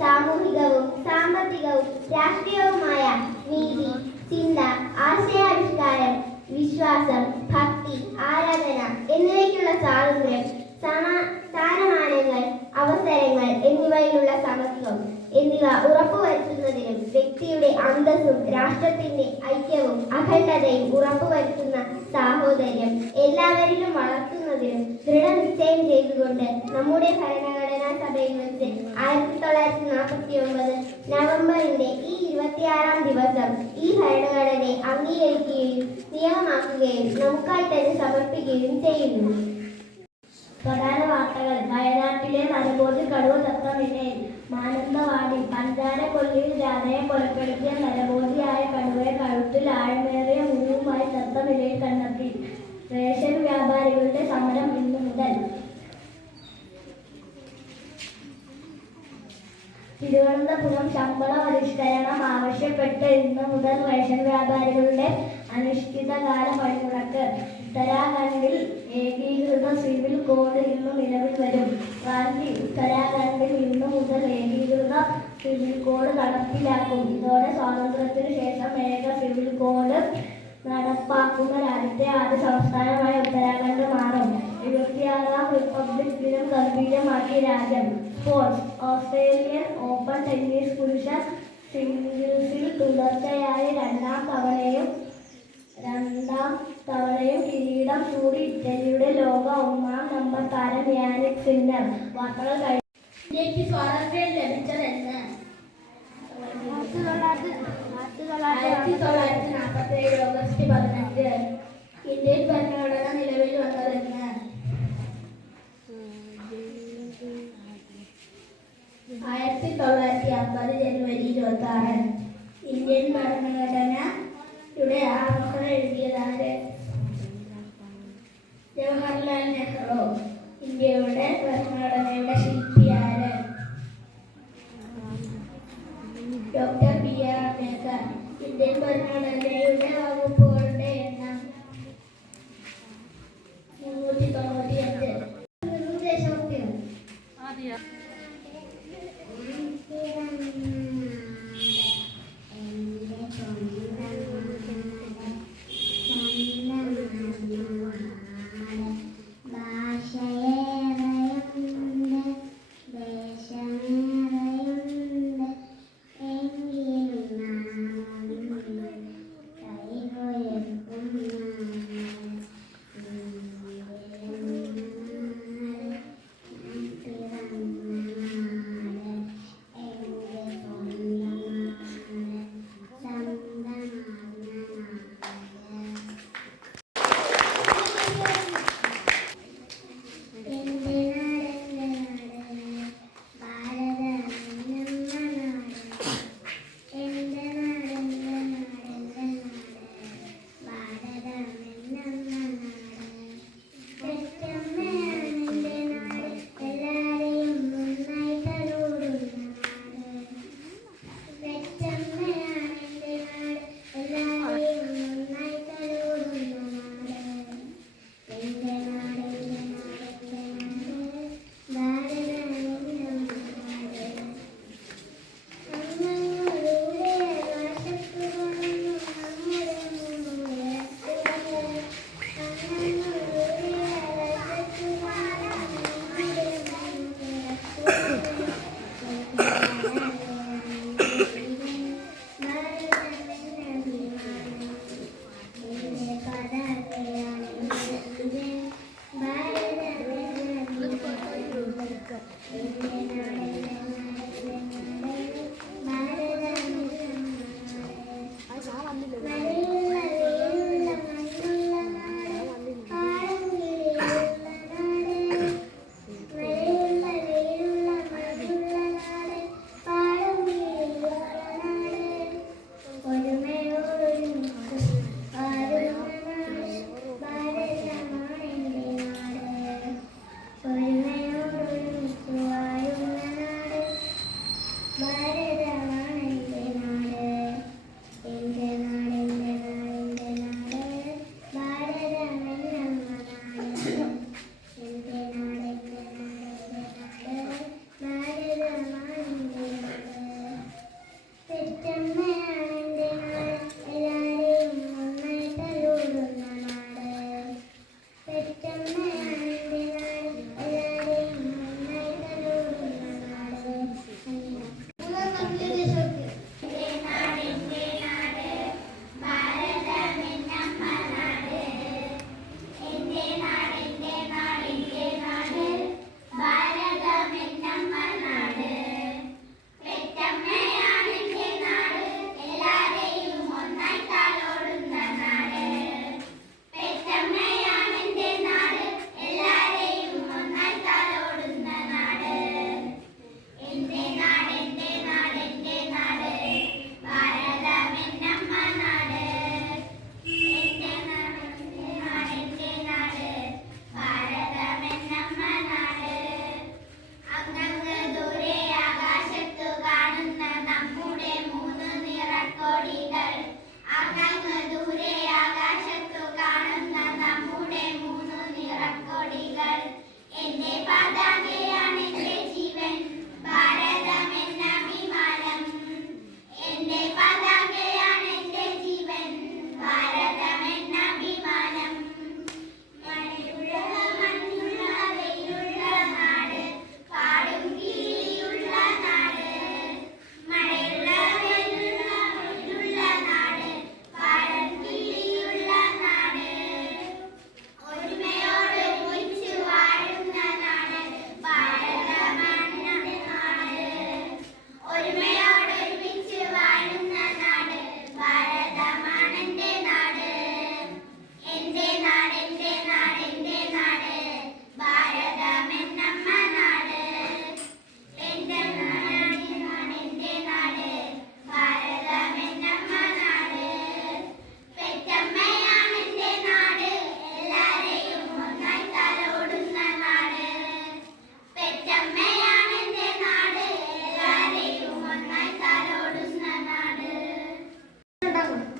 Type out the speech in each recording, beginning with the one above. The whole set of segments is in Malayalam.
സാമൂഹികവും സാമ്പത്തികവും രാഷ്ട്രീയവുമായ നീതി, ചിന്ത, ആശയാവിഷ്കാരം, വിശ്വാസം, ഭക്തി, ആരാധന എന്നിവയ്ക്കുള്ള സ്വാതന്ത്ര്യം, സ്ഥാനമാനങ്ങൾ, അവസരങ്ങൾ എന്നിവയിലുള്ള സമത്വം എന്നിവ ഉറപ്പുവരുത്തുന്നതിനും വ്യക്തിയുടെ അന്തസ്സും രാഷ്ട്രത്തിന്റെ ഐക്യവും അഖണ്ഡതയും ഉറപ്പുവരുത്തുന്ന സാഹോദര്യം എല്ലാവരിലും വളർത്തുന്നതിനും ദൃഢനിശ്ചയം ചെയ്തുകൊണ്ട് നമ്മുടെ ഭരണഘടനാ സഭയിൽ വെച്ച് 1949 നവംബറിന്റെ ഈ 26-ാം ദിവസം ഈ ഭരണഘടനയെ അംഗീകരിക്കുകയും നിയമമാക്കുകയും നമുക്കായി തന്നെ സമർപ്പിക്കുകയും ചെയ്യുന്നു. പ്രധാന വാർത്തകൾ. വയനാട്ടിലെ മലബോധി കടുവ ചത്തമില്ലയിൽ മാനന്തവാടി പഞ്ചാരക്കൊല്ലിയിൽ ജാഥയെ കൊലപ്പെടുത്തിയ നരബോധിയായ കടുവയെ കഴുത്തിൽ ആഴമേറിയ മുറിവുമായി ചത്തമില്ലയിൽ കണ്ടെത്തി. റേഷൻ വ്യാപാരികളുടെ സമരം ഇന്നു മുതൽ. തിരുവനന്തപുരം ശമ്പള പരിഷ്കരണം ആവശ്യപ്പെട്ട് ഇന്നു മുതൽ റേഷൻ വ്യാപാരികളുടെ അനിശ്ചിതകാല പണിമുടക്ക്. ഉത്തരാഖണ്ഡിൽ ഏകീകൃത സിവിൽ കോഡ് ഇന്ന് നിലവിൽ വരും. റാഞ്ചി. ഉത്തരാഖണ്ഡിൽ ഇന്നു മുതൽ ഏകീകൃത സിവിൽ കോഡ് നടപ്പിലാക്കും. ഇതോടെ സ്വാതന്ത്ര്യത്തിനു ശേഷം ഏക സിവിൽ കോഡ് നടപ്പാക്കുന്ന രാജ്യത്തെ ആദ്യ സംസ്ഥാനമായ ഉത്തരാഖണ്ഡ് മാറും. 76-ാം റിപ്പബ്ലിക് ദിനം ഗംഭീരമാക്കിയ രാജ്യം. സ്പോർട്സ്. ഓസ്ട്രേലിയൻ ഓപ്പൺ ടെന്നീസ് പുരുഷ സിംഗിൾസിൽ തുടർച്ചയായ രണ്ടാം തവണയും കിരീടം ചൂടി ഇറ്റലിയുടെ ലോക 1-ാം നമ്പർ താരം യാനിക് സിന്നർ. വാർത്തകൾ കഴിഞ്ഞു. ഇന്ത്യക്ക് സ്വാതന്ത്ര്യം ലഭിച്ചതെന്ന് 1947 ഓഗസ്റ്റ് 15. ഇന്ത്യൻ ഭരണഘടന നിലവിൽ വന്നതെന്ന് 1950 ജനുവരി 26. ഇന്ത്യൻ ഭരണഘടനയുടെ ആമുഖം എഴുതിയതാര്? ജവഹർലാൽ നെഹ്റു. ഇന്ത്യയുടെ ഭരണഘടനയുടെ ശില്പിയാര്? Doctor BR Ambedkar. ഇന്ത്യൻ ഭരണഘടനയുടെ വകുപ്പുകളുടെ എണ്ണം 395. ദേശഭക്തികൾ.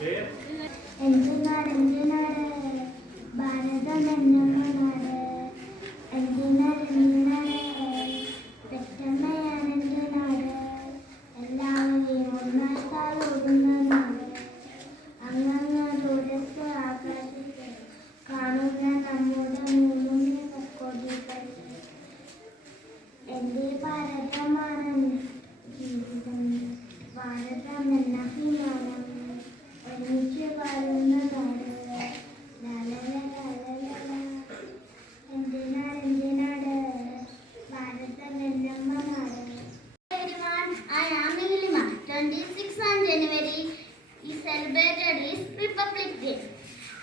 എൻ്റെ നാട് ഭാരതം എന്നമ്മ നാട്. എൻ്റെ നാട് പെറ്റമ്മയാണ് എൻ്റെ നാട്. എല്ലാവരെയും ഒന്നാക്കാൽ ഓടുന്ന നാട്. അങ്ങ് ദൂരത്ത് ആകാശത്ത് കാണുന്ന നമ്മുടെ മൂന്ന് കൊടികൾ. എൻ്റെ ഭാരതമാണ് ജീവിതം. ഭാരതം എന്ന അഭിമാനം ഒരുമിച്ച് വാഴുന്ന നാട്. എൻ്റെ നാട് ഭാരതം എന്നമ്മ നാട്. Everyone, I am Nilima. 26th on January is celebrated is Republic Day.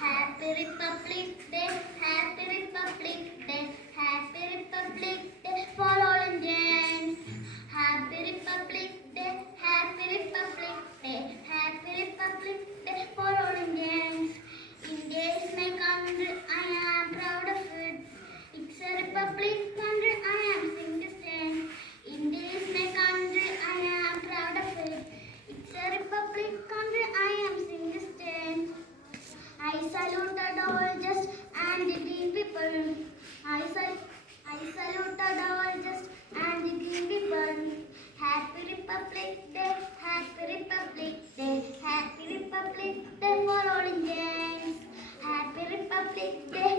Happy Republic Day, Happy Republic Day, Happy Republic Day for all Indians. Happy Republic Day, Happy Republic Day, Happy Republic Day for all Indians. India is my country, I am proud of it. It's a republic country, I am Singh. India is my country, I am proud of it. It's a republic country, I am Singh. I saluted all just and the people. I saluted all just and the people. Happy Republic Day, Happy Republic Day, Happy Republic Day for all Indians. Happy Republic Day,